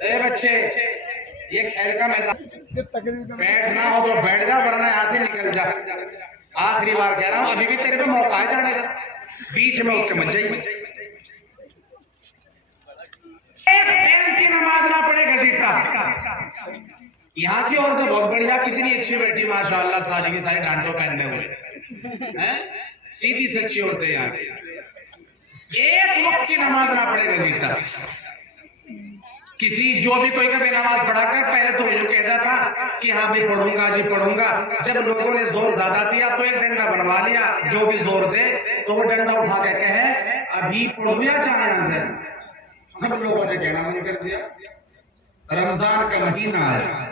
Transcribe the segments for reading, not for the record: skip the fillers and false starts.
اے بچے یہ کھیل کا میدان، بیٹھنا ہو تو بیٹھ جا ورنہ یہاں سے نکل جا. آخری بار کہہ رہا ہوں ابھی بھی تیرے پہ موقع ہے جانے کا، بیچ میں اٹھ کے مت جائیے. ایک ٹائم کی نماز نہ پڑھے گھسیٹتا. یہاں کی عورتیں بہت بڑھیا کتنی اچھی بیٹھی ماشاءاللہ، ساری کی ساری ڈانٹوں پہننے ہوئے، سیدھی سچی عورتیں یہاں کی. ایک وقت کی نماز نہ پڑھے گھسیٹتا. کسی جو بھی کوئی کبھی نماز پڑھا کر پہلے تو یہ کہتا تھا کہ ہاں بھائی پڑھوں گا جی پڑھوں گا. جب لوگوں نے زور زیادہ دیا تو ایک ڈنڈا بنوا لیا، جو بھی زور دے تو وہ ڈنڈا اٹھا کے کہے ابھی پڑھوں یا جائیں یہاں سے. ہم لوگوں نے کہنا منع کر دیا. رمضان کا مہینہ آیا،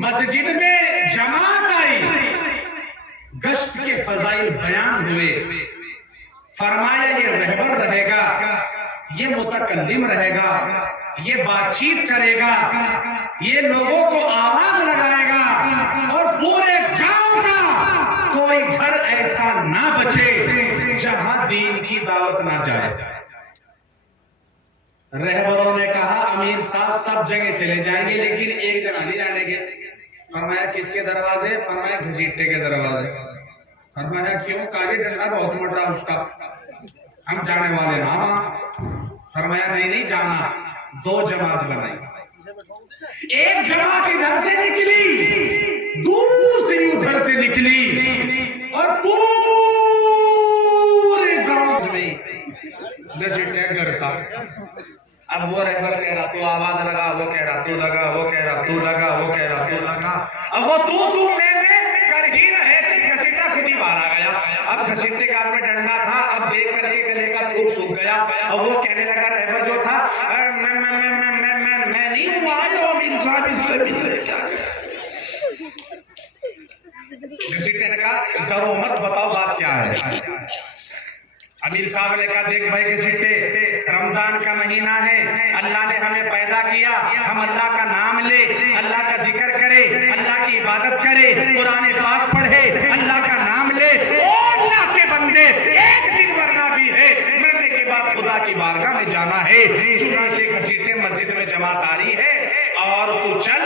مسجد میں جماعت آئی، گشت کے فضائل بیان ہوئے. فرمایا یہ رہبر رہے گا، یہ متکلم رہے گا، یہ بات چیت کرے گا، یہ لوگوں کو آواز لگائے گا، اور پورے گاؤں کا کوئی گھر ایسا نہ بچے جہاں دین کی دعوت نہ جائے. رہبروں نے کہا امیر صاحب سب جگہ چلے جائیں گے لیکن ایک جگہ نہیں جانے گے. فرمایا کس کے دروازے؟ فرمایا گھسیٹے کے دروازے. فرمایا کیوں؟ کالی ڈنڈا بہت موٹا اس کا، ہم جانے والے نا. فرمایا نہیں جانا. دو جماعت بنائی، ایک جماعت ادھر سے نکلی، دوسری ادھر سے نکلی، اور پورے گاؤں میں گھسیٹے کرتا. اب وہ رہبر کہہ رہا تو آواز لگا، وہ کہہ رہا تو لگا، وہ کہہ رہا تو لگا، وہ کہہ رہا تو لگا. اب وہ تو میں کر ہی رہے تھے، گھسیٹا خود ہی باہر آ گیا. اب گھسیٹے کا میں ڈنڈا تھا، اب دیکھ کر کے گلے کا تھوک سوکھ گیا. اب وہ کہنے لگا رہبر جو تھا میں نہیں ہوں، آئے امیر صاحب اس سے ملنے کیا. گھسیٹے نے کہا ڈرو مت، بتاؤ بات کیا ہے. امیر صاحب نے کہا دیکھ بھائی گھسیٹے، رمضان کا مہینہ ہے، اللہ نے ہمیں پیدا کیا، ہم اللہ کا نام لے، اللہ کا ذکر کرے، اللہ کی عبادت کرے، قرآن پاک پڑھے، اللہ کا نام لے. اور اللہ کے بندے ایک دن ورنہ بھی ہے، مرنے کے بعد خدا کی بارگاہ میں جانا ہے. چنانچہ گھسیٹے مسجد میں جماعت آ رہی ہے اور تو چل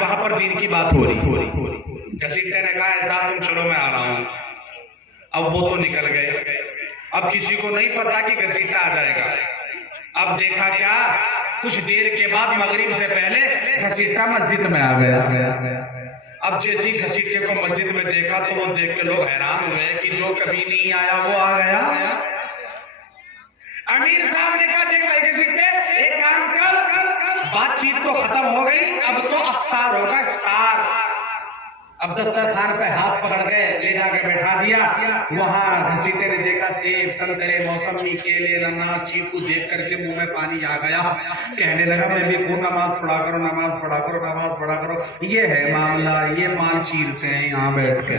وہاں پر دین کی بات ہو رہی. گھسیٹے نے کہا ایسا تم چلو میں آ رہا ہوں. اب وہ تو نکل گئے. اب کسی کو نہیں پتا کہ گھسیٹا آ جائے گا. اب دیکھا کیا، کچھ دیر کے بعد مغرب سے پہلے گھسیٹا مسجد میں آ گیا. اب جیسی گھسیٹے کو مسجد میں دیکھا تو وہ دیکھ کے لوگ حیران ہوئے کہ جو کبھی نہیں آیا وہ آ گیا. امیر صاحب نے کہا دیکھ بھائی گھسیٹے، ایک کام کر، بات چیت تو ختم ہو گئی، اب تو افطار ہوگا، افطار. اب دسترخوان پہ ہاتھ پکڑ کے لے جا کے بیٹھا دیا. وہاں گھسیٹے نے دیکھا سیب، سنترے، موسمی، کیلے، انار، چیکو دیکھ کر کے منہ میں پانی آ گیا. کہنے لگا میں بھی کو نماز پڑھا کرو، نماز پڑھا کرو، نماز پڑھا کرو. یہ ہے معاملہ، یہ مال چیرتے ہیں یہاں بیٹھ کے.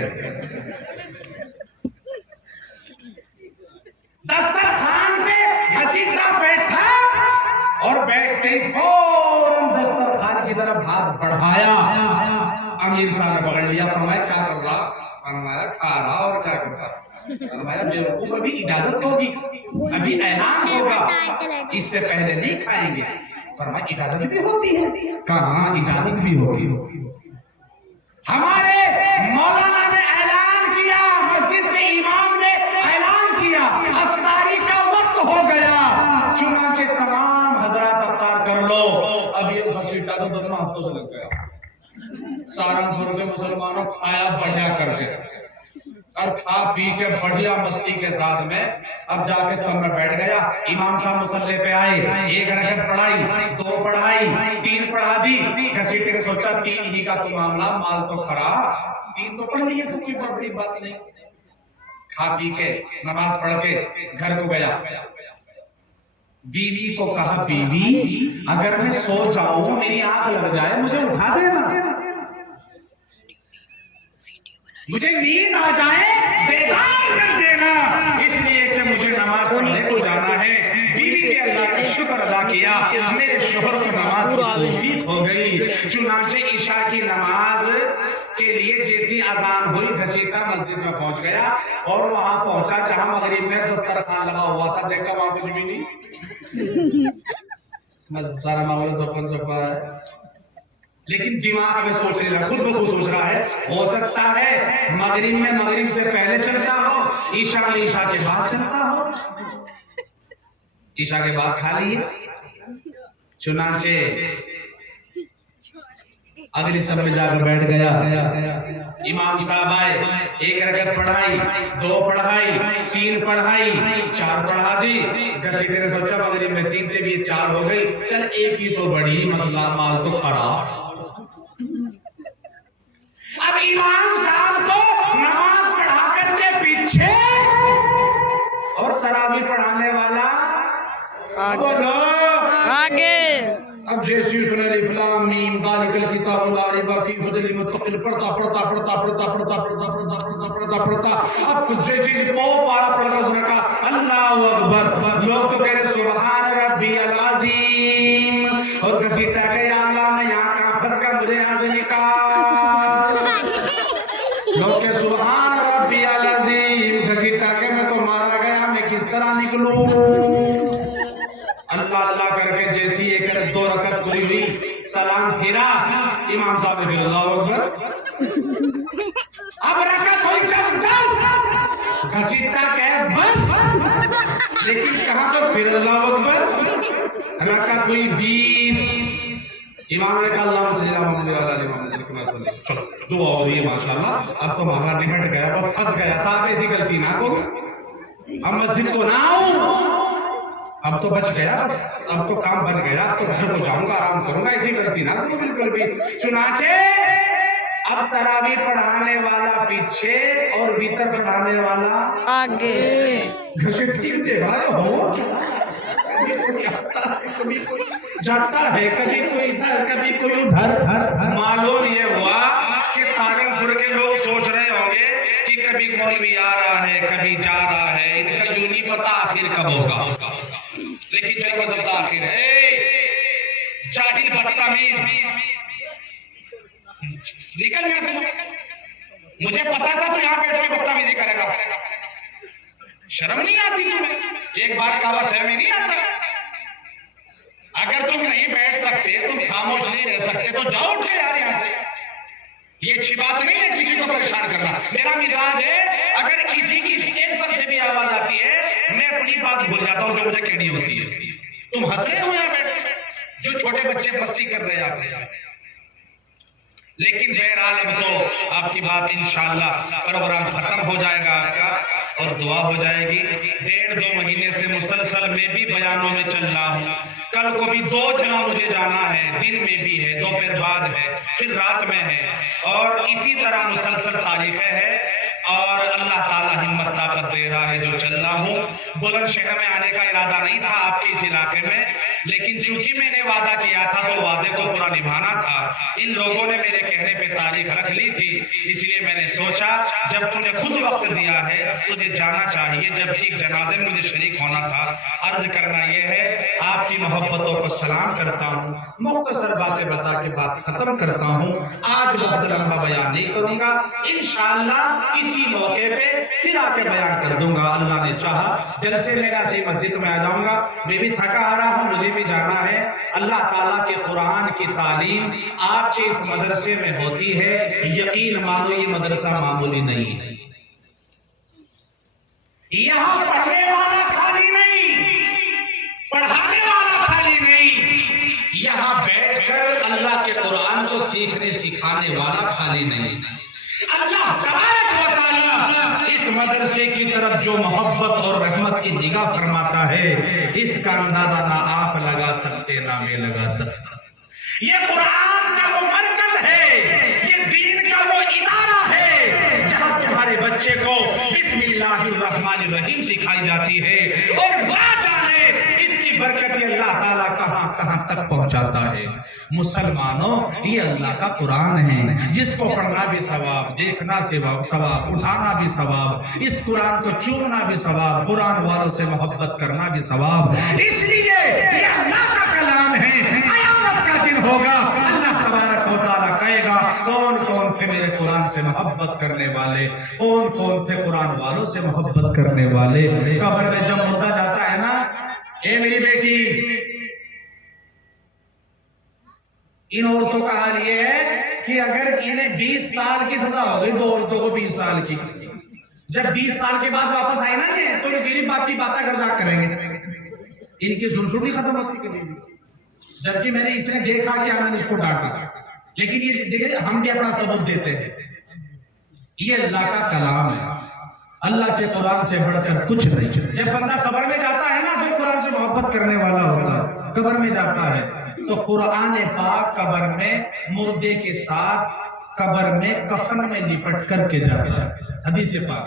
دسترخوان پہ گھسیٹا بیٹھا اور بیٹھتے ہی فوراً دسترخوان کی طرف ہاتھ بڑھایا. امیر صاحب نے پکڑ لیا. فرمایا کیا کر رہا؟ فرمایا کھا رہا. اور کیا کرتا؟ فرمایا بیوقوف ابھی اجازت ہوگی، ابھی اعلان ہوگا، اس سے پہلے نہیں کھائیں گے. فرمایا اجازت بھی ہوتی ہے؟ کہاں اجازت بھی ہوگی. ہمارے مولانا نے اعلان کیا، مسجد کے امام نے اعلان کیا، افطاری کا وقت ہو گیا. چنانچہ تمام حضرات افطار کر لو. اب یہ گھسیٹا تو دونوں ہاتھوں سے لگ گیا. سہارنپور کے مسلمانوں کھایا بڑھیا کر کے اور کھا پی کے بڑھیا مستی کے ساتھ میں اب جا کے سب میں بیٹھ گیا. امام صاحب مصلی پہ آئے، ایک رکعت پڑھائی، دو پڑھائی، تین پڑھا دی. گھسیٹے نے سوچا تین ہی کا تو معاملہ، مال تو کھرا، تین تو پڑھ لیے تو کوئی بڑی بات نہیں. کھا پی کے نماز پڑھ کے گھر کو گیا. بیوی کو کہا بیوی اگر میں سو جاؤں، میری آنکھ لگ جائے، مجھے اٹھا دینا، مجھے نیند آ جائے بیدار کر دینا، اس لیے کہ مجھے نماز پڑھنے کو جانا ہے. بیوی نے اللہ کا شکر ادا کیا، میرے شوہر کو نماز کی توفیق ہو گئی. چنانچہ عشاء کی نماز کے لیے جیسی اذان ہوئی گھسیٹا مسجد میں پہنچ گیا اور وہاں پہنچا جہاں مغرب میں دسترخوان لگا ہوا تھا، دیکھا وہاں کچھ بھی نہیں، سارا معاملہ سپن سپا ہے، لیکن دماغ میں سوچنے لگا، خود بخود سوچ رہا ہے ہو سکتا ہے مغرب میں مغرب سے پہلے چلتا ہو، عشاء میں عشاء کے بعد چلتا ہو، عشاء کے بعد کھا لیے۔ چنانچہ اگلی سب میں جا کر بیٹھ گیا، امام صاحب آئے، ایک رکعت پڑھائی، دو پڑھائی، تین پڑھائی، چار پڑھا دی، گھسیٹے نے سوچا مغرب میں تین تھے بھی چار ہو گئی، چل ایک ہی تو بڑی مسئلہ مال تو کھڑا۔ اب امام صاحب کو نماز پڑھا کرتے پیچھے اور تراویح پڑھانے والا آگے۔ اب جیسی اس نے الف لام میم ذالک الکتاب لا ریب فیہ ھدی للمتقین پڑھتا اب کچھ جیسی وہ پارا پڑھا اس نے کہا اللہ اکبر، لوگ تو کہہ رہے سبحان ربی العظیم، اور گھسیٹا کہ یا اللہ میں یہاں کہاں پھنس گیا، مجھے یہاں سے نکال، لوگ کہ سبحان ربی العظیم، گھسیٹا کہ میں تو مارا گیا، میں کس طرح نکلوں؟ اللہ اللہ کر کے جیسی ایک دو رکعت پوری ہوئی، سلام پھیرا، امام صاحب نے کہا اللہ اکبر، اب رکعت ہوئی جب 10، گھسیٹا کہ بس، لیکن کہاں تو پھر اللہ اکبر، رکعت ہوئی 20، امام نے کہا اللہ صلی اللہ علیہ وسلم، چلو دعا ہو رہی ہے ماشاءاللہ، اب تو معاملہ نکٹ گیا، بس پھنس گیا، صاحب ایسی غلطی نہ کرو، اب مسجد تو نہ آؤں، اب تو بچ گیا، بس اب تو کام بن گیا، اب تو گھر کو جاؤں گا، آرام کروں گا، ایسی غلطی نہ کروں بالکل بھی۔ چنانچہ اب تراویح پڑھانے والا پیچھے اور ویتر پڑھانے والا آگے۔ گھسیٹی دیکھ رہے ہو، کبھی کوئی جاتا ہے، کبھی کوئی ادھر کبھی کوئی ادھر، معلوم یہ ہوا کہ سہارنپور کے لوگ سوچ رہے ہوں گے کہ کبھی مولوی آ رہا ہے کبھی جا رہا ہے، ان کا یوں نہیں پتا آخر کب ہوگا، لیکن جو کو سب آخر ہے جاہل بدتمیز، نکل یہاں سے، مجھے پتا تھا تو یہاں بیٹھ کے بدتمیزی کرے گا، شرم نہیں آتی تمہیں؟ ایک بار کہا سہ میں نہیں آتا، اگر تم نہیں بیٹھ سکتے، تم خاموش نہیں رہ سکتے تو جاؤ اٹھ کے یار یہاں سے، یہ اچھی بات نہیں ہے کسی کو پریشان کرنا، میرا مزاج ہے اگر کسی کی اسٹیج پر سے بھی آواز آتی ہے میں اپنی بات بھول جاتا ہوں جو مجھے کہنی ہوتی ہے، تم ہنس رہے ہو یہاں بیٹھ، جو چھوٹے بچے مستی کر رہے ہیں آپ، لیکن بہرحال اب تو آپ کی بات انشاءاللہ پروگرام ختم ہو جائے گا آپ کا اور دعا ہو جائے گی، 1.5-2 مہینے سے مسلسل میں بھی بیانوں میں چل رہا ہوں، کل کو بھی 2 جگہ مجھے جانا ہے، دن میں بھی ہے، دوپہر بعد ہے، پھر رات میں ہے، اور اسی طرح مسلسل تاریخیں ہیں، اور اللہ تعالیٰ ہمت طاقت دے رہا ہے جو چل رہا ہوں۔ بلند شہر میں آنے کا ارادہ نہیں تھا آپ کے اس علاقے میں، لیکن چونکہ میں نے وعدہ کیا تھا تو وعدے کو پورا نبھانا تھا، ان لوگوں نے میرے کہنے پہ تاریخ رکھ لی تھی، اس لیے میں نے سوچا جب تم نے خود وقت دیا ہے تجھے جانا چاہیے، جب ایک جنازے میں مجھے شریک ہونا تھا۔ عرض کرنا یہ ہے آپ کی محبتوں کو سلام کرتا ہوں، مختصر باتیں بتا کے بات ختم کرتا ہوں، آج بہت لمبا بیان نہیں کروں گا، انشاءاللہ کسی موقع پہ پھر آ کے بیان کر دوں گا، اللہ نے چاہا جلسے میں ایسی مسجد میں آ جاؤں گا، میں بھی تھکا آ رہا ہوں، مجھے بھی جانا ہے۔ اللہ تعالیٰ کے قرآن کی تعلیم آپ کے اس مدرسے میں ہوتی ہے، یقین مانو یہ مدرسہ معمولی نہیں ہے، یہاں پڑھنے والا خالی نہیں، پڑھانے والا خالی نہیں، یہاں بیٹھ کر اللہ کے قرآن کو سیکھنے سکھانے والا خالی نہیں۔ اللہ تبارک و تعالی اس مدرسے کی طرف جو محبت اور رحمت کی نگاہ فرماتا ہے، اس کا اندازہ نہ آپ لگا سکتے نہ میں لگا سکتا۔ یہ قرآن کا وہ مرکز ہے، یہ دین کا وہ ادارہ ہے جہاں تمہارے بچے کو بسم اللہ الرحمن الرحیم سکھائی جاتی ہے، اور نہ جانے اس کی برکت اللہ تعالیٰ کہاں کہاں تک پہنچاتا ہے۔ مسلمانوں یہ اللہ کا قرآن ہے، جس کو پڑھنا بھی ثواب، دیکھنا ثواب، اٹھانا بھی ثواب، اس قرآن کو چومنا بھی ثواب، قرآن والوں سے محبت کرنا بھی ثواب، اس لیے یہ اللہ کا کلام ہے، قیامت کا دن ہوگا اللہ تبارک و تعالیٰ کہے گا کون کون سے میرے قرآن قرآن سے محبت کرنے والے کون کون تھے؟ قرآن والوں سے محبت کرنے والے. قبر میں جب مردہ جاتا ہے نا، اے میری بیٹی، ان عورتوں کا حال یہ ہے کہ اگر انہیں 20 سال کی سزا ہو گئی، 2 عورتوں کو 20 سال کی، جب 20 سال کے بعد واپس آئے نا یہ، تو یہ غریب باپ کی باتیں گھر جا کریں گے، ان کی سنسنی ختم ہوتی کبھی بھی. جبکہ میں نے اس نے دیکھا کہ ہم نے اس کو ڈانٹا، لیکن یہ دیکھیں ہم بھی اپنا ثبوت دیتے ہیں. یہ اللہ کا کلام ہے، اللہ کے قرآن سے بڑھ کر کچھ نہیں. جب بندہ قبر میں جاتا ہے نا، جو قرآن سے محبت کرنے والا ہوتا ہے، قبر میں جاتا ہے تو قرآن پاک قبر میں مردے کے ساتھ قبر میں کفن میں لپٹ کر کے جاتا ہے. حدیث پاک.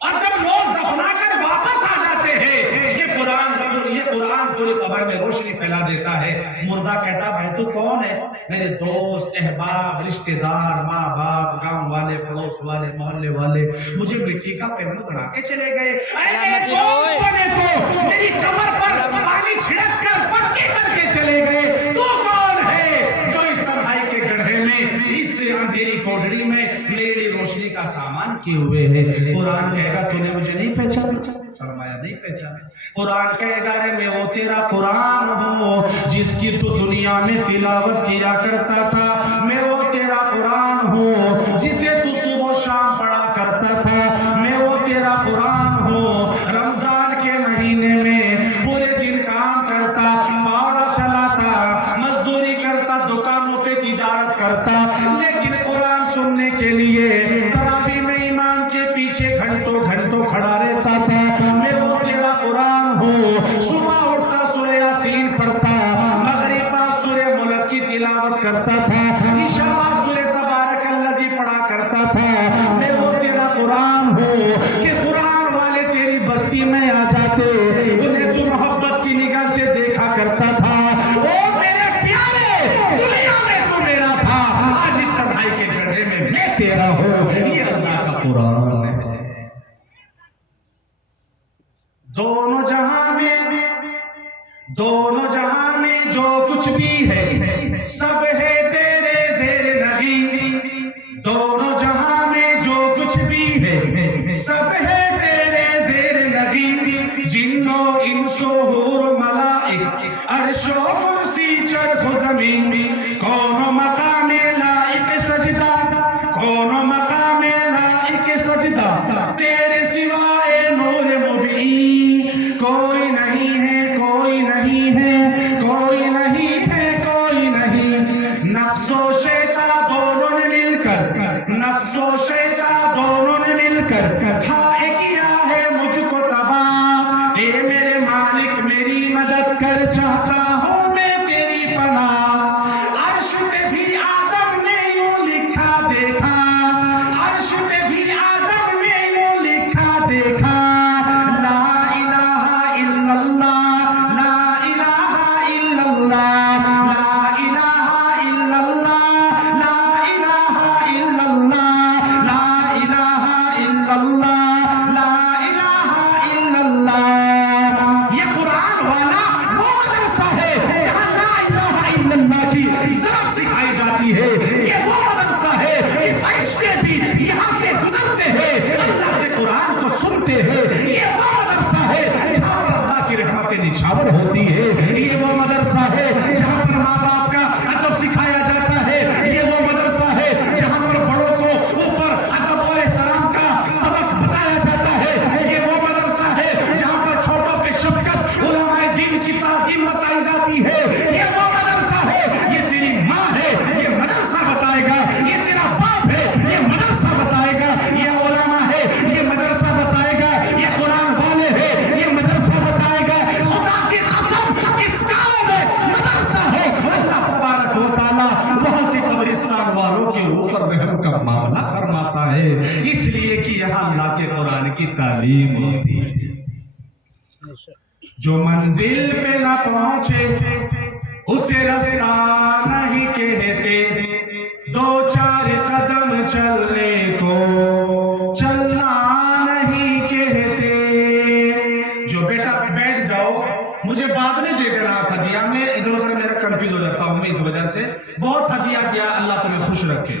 اور جب لوگ دفنا کر واپس آ جاتے ہیں، یہ قرآن پوری قبر میں روشنی پھیلا دیتا ہے. مردہ کہتا بھائی تو کون ہے؟ میرے دوست، احباب، رشتہ دار، ماں باپ، گاؤں والے، پڑوس والے، محلے والے مجھے مٹی کا پیمن بنا کے چلے گئے. ارے میرے دوستوں نے تو میری قبر پر پانی چھڑک کر پکی کر کے چلے گئے. تو کون ہے جو اس تنہائی کے گڑھے میں، اس اندھیری کوٹڑی میں میرے لیے روشنی کا سامان کیے ہوئے ہے؟ قرآن کہے گا تو نے مجھے نہیں پہچانا؟ فرمایا نہیں پہچانا. قرآن کہے گا رے میں وہ تیرا قرآن ہوں جس کی تو دنیا میں تلاوت کیا کرتا تھا. میں وہ تیرا قرآن ہوں جسے تو صبح و شام پڑھا کرتا تھا. میں وہ تیرا قرآن ہوں رمضان کے مہینے میں پورے دن کام کرتا، فاوڑا چلاتا، مزدوری کرتا، دکانوں پہ تجارت کرتا، لیکن قرآن سننے کے لیے تراویح میں امام کے پیچھے گھنٹوں گھنٹوں کھڑا رہتا تھا. میں وہ تیرا قرآن ہوں. صبح اٹھتا سورہ یاسین پڑھتا، مغرب سورہ ملک کی تلاوت کرتا تھا، عشاء سورہ تبارک الذی پڑھا کرتا تھا. میں وہ تیرا قرآن ہوں کہ قرآن والے تیری بستی میں آ جاتے، انہیں تو محبت کی نگاہ سے دیکھا کرتا تھا. او میرے پیارے، دنیا میں تو میرا تھا، آج اس تنہائی کے گڑھے میں تیرا ہوں. یہ اللہ کا قرآن ہے. دونوں جہاں میں جو کچھ بھی ہے سب ہے تیرے زیر نگی. دونوں جہاں میں جو کچھ بھی ہے سب ہے تیرے زیر نگی. جنو انس و حور و ملائک، عرش و کرسی چرخ و زمین، کون مقام لائق سجدہ، کون مقام لائق سجدہ تیرے سوائے نور مبین. کوئی نہیں ہے، کوئی نہیں ہے، کوئی نہیں ہے، کوئی نہیں. نفس و شیطان دونوں نے مل کر، نفس و شیطان دونوں نے مل کر ہائے کیا ہے مجھ کو تباہ. اے میرے مالک میری مدد کر، چاہتا ہوں میں تیری پناہ. عرش پہ بھی آدم نے یوں لکھا دیکھا، عرش پہ بھی آدم نے یوں لکھا دیکھا. لا الہ الا اللہ، لا الہ الا اللہ، لا الہ الا اللہ، لا الہ الا اللہ، لا الہ الا اللہ، لا الہ الا اللہ. یہ قرآن والا وہ مدرسہ ہے جہاں لا الہ الا اللہ کی ضرب سکھائی جاتی ہے. یہ وہ مدرسہ ہے کہ فرشتے بھی یہاں سے گزرتے ہیں، اللہ کے قرآن کو سنتے ہیں. یہ وہ مدرسہ ہے جہاں پر اللہ کی رحمتیں نچھاور ہوتی ہے. یہ وہ مدرسہ ہے جہاں پر ماں باپ کا ادب سکھایا جاتا ہے. یہ وہ مدرسہ ہے جہاں پر بڑوں کو اوپر ادب اور احترام کا سبق بتایا جاتا ہے. یہ وہ مدرسہ ہے جہاں پر چھوٹوں پہ شفقت، علماء دین کی تعظیم بتائی جاتی ہے. یہ وہ مدرسہ ہے، یہ تیری ماں ہے یہ مدرسہ بتائے گا، یہ تیرا باپ ہے یہ مدرسہ بتائے گا، یہ علماء ہے یہ مدرسہ بتائے گا، یہ قرآن والے ہیں یہ مدرسہ بتائے گا. خدا کی قسم جس گاؤں میں مدرسہ ہو، اللہ تبارک و تعالیٰ وہاں کے قبرستان والوں کے اوپر رحم کا معاملہ فرماتا ہے، اس لیے کہ یہاں اللہ کے قرآن کی تعلیم ہوتی ہے. جو منزل پہ نہ پہنچے اسے رستہ نہیں کہتے، 2-4 قدم چلنے کو چلنا نہیں کہتے. جو بیٹا بیٹھ جاؤ، مجھے بعد میں دے دینا ہدیہ، میں ادھر ادھر میرا کنفیوز ہو جاتا ہوں میں اس وجہ سے. بہت ہدیہ دیا، اللہ تمہیں خوش رکھے.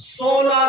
16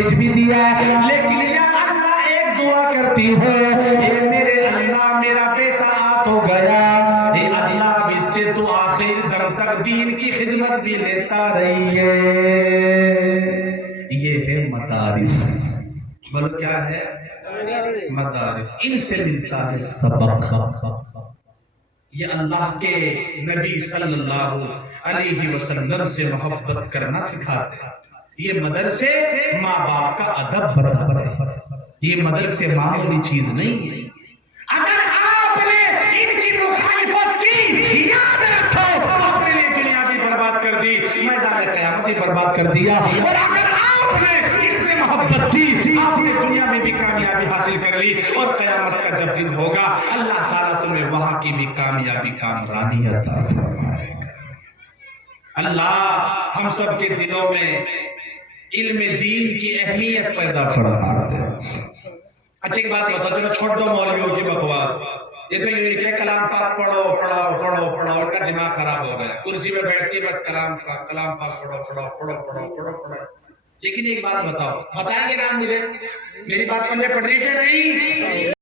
بھیج بھی دیا، لیکن یا اللہ ایک دعا کرتی ہے، اے میرے اللہ میرا بیٹا آ تو گیا، اے اللہ اب اس سے تو آخر دم تک دین کی خدمت بھی لیتا رہی ہے۔ یہ ہے مدارس، بولو کیا ہے؟ مدارس، ان سے ملتا ہے سبق۔ یہ اللہ کے نبی صلی اللہ علیہ وسلم سے محبت کرنا سکھاتے ہیں۔ یہ مدرسے ماں باپ کا ادب برابر ہے، یہ مدرسے معمولی چیز نہیں ہے۔ اگر آپ نے ان کی مخالفت کی، یاد رکھو اپنے لیے دنیا بھی برباد کر دی، میدان قیامت بھی برباد کر دیا، اور اگر آپ نے ان سے محبت کی، آپ نے دنیا میں بھی کامیابی حاصل کر لی، اور قیامت کا جب دن ہوگا اللہ تعالیٰ تمہیں وہاں کی بھی کامیابی کامرانی عطا فرمائے گا۔ اللہ ہم سب کے دلوں میں علم دین کی اہمیت پیدا فرما دے۔ اچھا ایک بات بتاؤ، چلو چھوڑ دو مولویوں کی بکواس، یہ تو یہ کہ کلام پاک پڑھو پڑھو پڑھو پڑھو، ان کا دماغ خراب ہو گیا، کرسی پہ بیٹھتی بس کلام پاک پڑھو پڑھو پڑھو پڑھو پڑھو پڑھو۔ لیکن ایک بات بتاؤ، بتائیں گے نا مجھے، میری بات سمجھے پڑھ رہی کہ نہیں؟